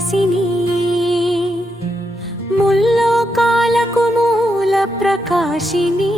నివాసిని ముల్లోకాలకు మూల ప్రకాశిని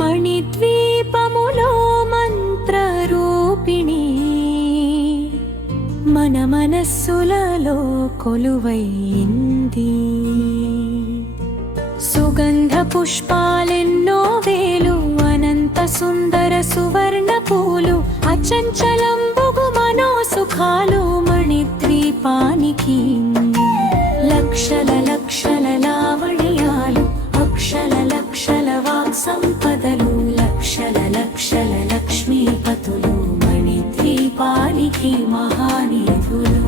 మణిద్వీపములో మంత్రరూపిణి మన మనస్సులలో కొలువైంది సుగంధ పుష్పాలెన్నో వేలు అనంత సుందర సువర్ణ పూలు అచంచలంబుగు మనోసుఖాలు మణిద్వీపానికి లక్షల లక్షల లావణ్యాలు అక్షల లక్షల వాక్ సంపదలు లక్షల లక్షల లక్ష్మీపతులు మణిద్వీపానికి మహానిధులు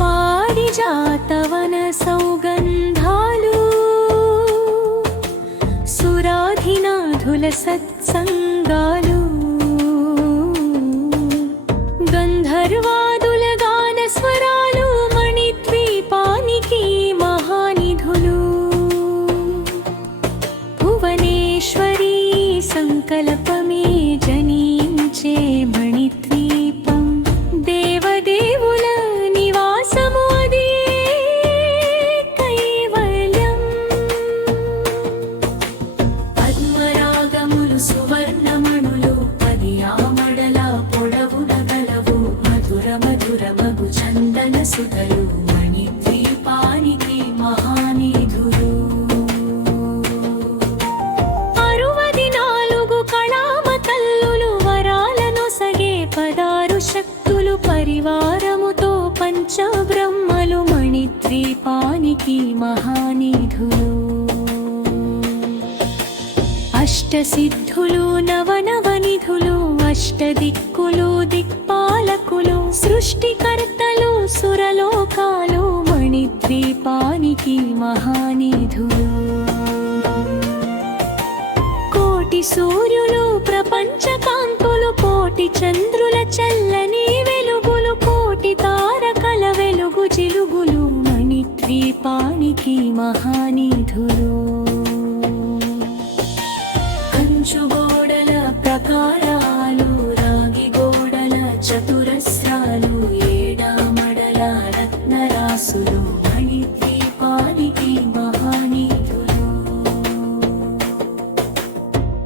పారిజాతవన సౌగంధాలు సురాధినాధుల సత్సంగాలు గంధర్వాదుల గాన స్వరాలు మణిద్వీపానికి మహానిధులు భువనేశ్వరీ సంకల్పమే జనించే మణిద్వీపం దేవదేవుల నివాసము అది కైవల్యం పద్మరాగములు సువర్ణమణులు పది ఆమడల పొడవున గలవు మధుర మధుర మగు చందన సుధలు మణిద్వీపానికి మహానిధులు 64 కళామ తల్లులు వరాలను సగే 16 శక్తులు పరివారముతో పంచబ్రహ్మలు మణిద్వీపానికి మహానిధులు అష్టసిద్ధులు నవనవనిధులు అష్టదిక్కులు దిక్పాలకులు సృష్టికర్తలు సురలోకాలు మణిద్వీపానికి మహానిధులు కోటి సూర్యులు ప్రపంచ కాంతులు కోటి చంద్రుల చల్లని వెలుగులు కోటి తారకల వెలుగు చిలుగులు మణిద్వీపానికి మహానిధులు కంచు గోడల ప్రకారాలు రాగి గోడల చతురస్రాలు ఏడామడల రత్నరాసులు మణిద్వీపానికి మహానిధులు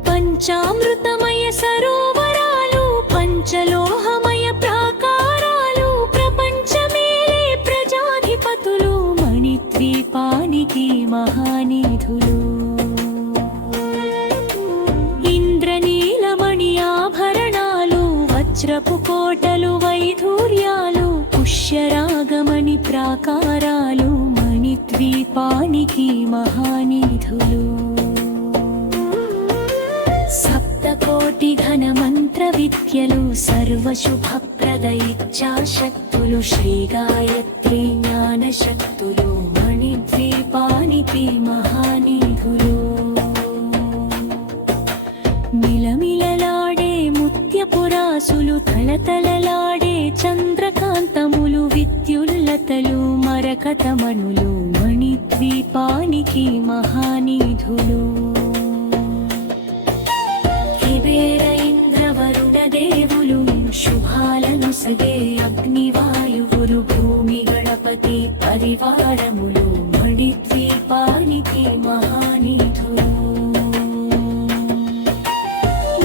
పంచామృతమయ సరోవరాలు పంచలోహమయ ప్రాకారాలు ప్రపంచమేలే ప్రజాధిపతులు మణిద్వీపానికి మహానిధులు ఇంద్రనీలమణి ఆభరణాలు వజ్రపు కోటలు వైఢూర్యాలు పుష్యరాగమణి ప్రాకారాలు మణిద్వీపానికి మహానిధులు సప్తకోటి ఘన మంత్ర విద్యలు సర్వశుభప్రద ఇచ్ఛాశక్తులు శ్రీ గాయత్రి జ్ఞాన శక్తులు మణిద్వీపానికి మహానిధులు మిలమిలలాడే ముత్యపురాసులు తలతలలాడే చంద్రకాంతములు విద్యుల్లతలు మరకతమణులు మణిద్వీపానికి మహానిధులు కుబేర ఇంద్రవరుణ దేవులు శుభాలను సగే అగ్నివాయువులు భూమి గణపతి పరివారములు మణిద్వీపానికి మహానిధులు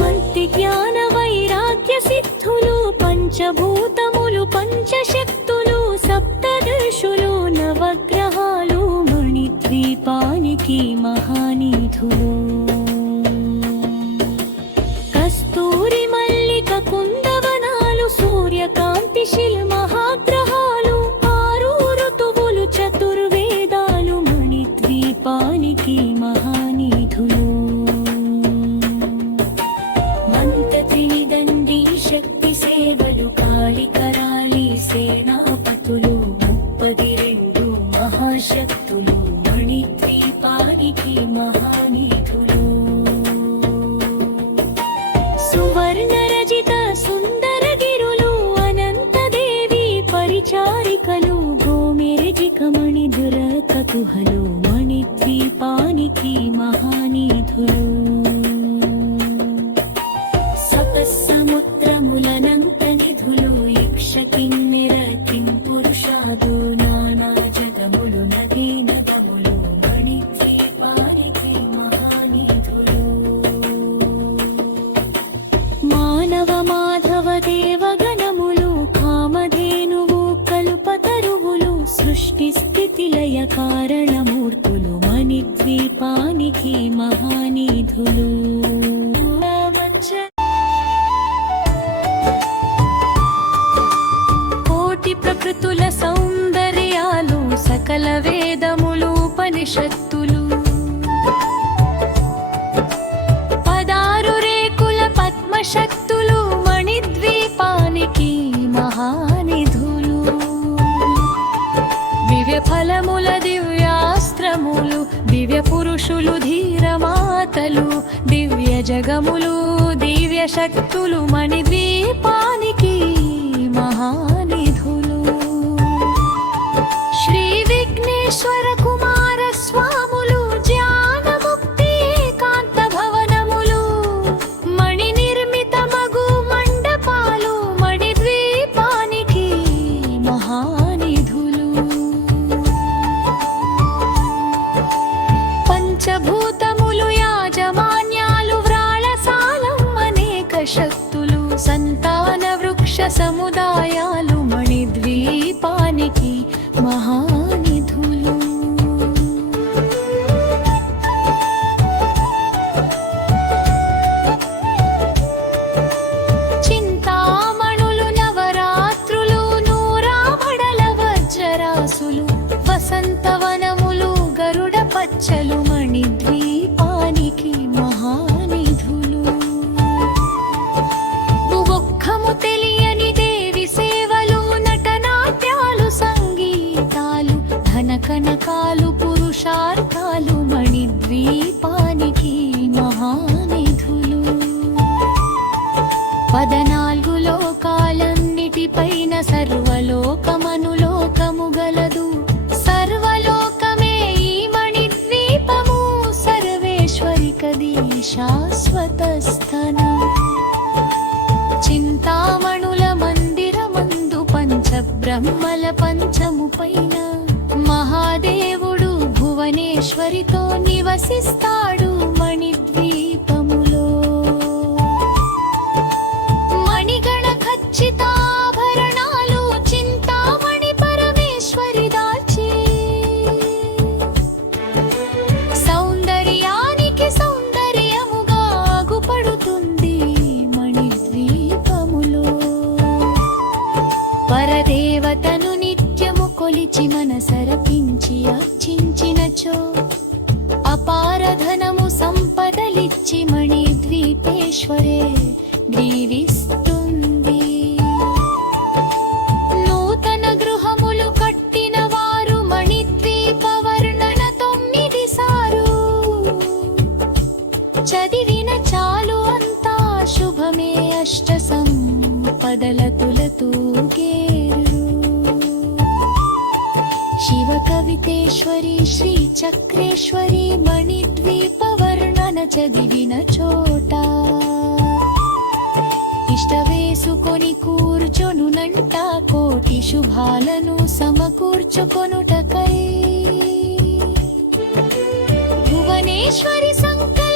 మంతి జ్ఞాన వైరాగ్య సిద్ధులు పంచభూతములు పంచశక్తులు సప్తదర్శులు నవగ్రహాలు మణిద్వీపానికి మహానిధులు కస్తూరి మల్లిక కుందవనాలు సూర్యకాంతి శిల మహాగ్రహాలు 6 ఋతువులు చతుర్వేదాలు మణిద్వీపానికి మహానిధులు మంత్రత్రిదండి శక్తి సేవలు కాళికరాళి సేనాపతులు 32 మహాశక్తులు మణిద్వీపానికి మహానిధులు గుహలు మణిద్వీపానికి మహానిధులు సముద్రములనంత నిధులు యక్ష కిన్నెర కింపురుషాదు నానా జగములు నదీ నదములు మణిద్వీపానికి మహానిధులు మానవ మాధవ దేవగణములు కామధేనువు కల్పతరువులు సృష్టి స్థితి లయ కారణమూర్తులు మణిద్వీపానికి మహానిధులు కోటి ప్రకృతుల సౌందర్యాలు సకల వేదములు ఉపనిషత్తులు పదారు రేకుల పద్మశక్తులు మణిద్వీపానికి మహానిధులు దివ్య ఫలముల దివ్యాస్త్రములు దివ్య పురుషులు ధీరమాతలు దివ్య జగములు దివ్య శక్తులు మణిద్వీపానికి మహానిధులు శ్రీ విఘ్నేశ్వర కుమార స్వాములు జ్ఞాన ముక్తి ఏకాంత భవనములు మణి నిర్మిత మగు మండపాలు మణిద్వీపానికి మహానిధులు పంచభూతములు యాజమాన్యాలు వ్రాళసాలం అనేక శక్తులు సంతాన వృక్ష సముదాయాలు మణిద్వీపానికి మహానిధులు చింతామణులు నవరాత్రులు నూరామడల వజ్రరాసులు వసంతవనములు గరుడ పచ్చలు మణిద్వీపానికి మహానిధులు ఒక్కము తెలియని దేవి సేవలు నటనాట్యాలు సంగీతాలు ధనకనకాలు పురుషార్థాలు మణిద్వీపానికి మహానిధులు 14 లోకాలన్నిటిపైన సర్వలోకమనులోకము గలదు సర్వలోకమే ఈ మణిద్వీపము సర్వేశ్వరికది శాశ్వత స్థనం చింతామణుల మందిరమందు పంచబ్రహ్మల పంచము పైన మహాదేవుడు భువనేశ్వరితో నివసిస్తాడు మణిద్వీపములో మణిగణ ఖచ్చితాభరణాలు చింతామణి పరమేశ్వరి దాల్చి సౌందర్యానికి సౌందర్యముగా ఆగుపడుతుంది మణిద్వీపములో పరదేవతను నిత్యము కొలిచి మనసరపించి అర్చించినచో అపారధనము సంపదలిచ్చి మణిద్వీపేశ్వరే దీవిస్తుంది నూతన గృహములు కట్టిన వారు మణిద్వీప వర్ణన 9 సారు చదివిన చాలు అంతా శుభమే అష్ట సంపదల తులతూగేరు శివ కవితేశ్వరి శ్రీ చక్రేశ్వరి మణిద్వీప వర్ణన చదివిన చోట ఇష్ట వేసుకొని కూర్చొనునంట కోటి శుభాలను సమకూర్చుకొనుటకై భువనేశ్వరి సంకల్ప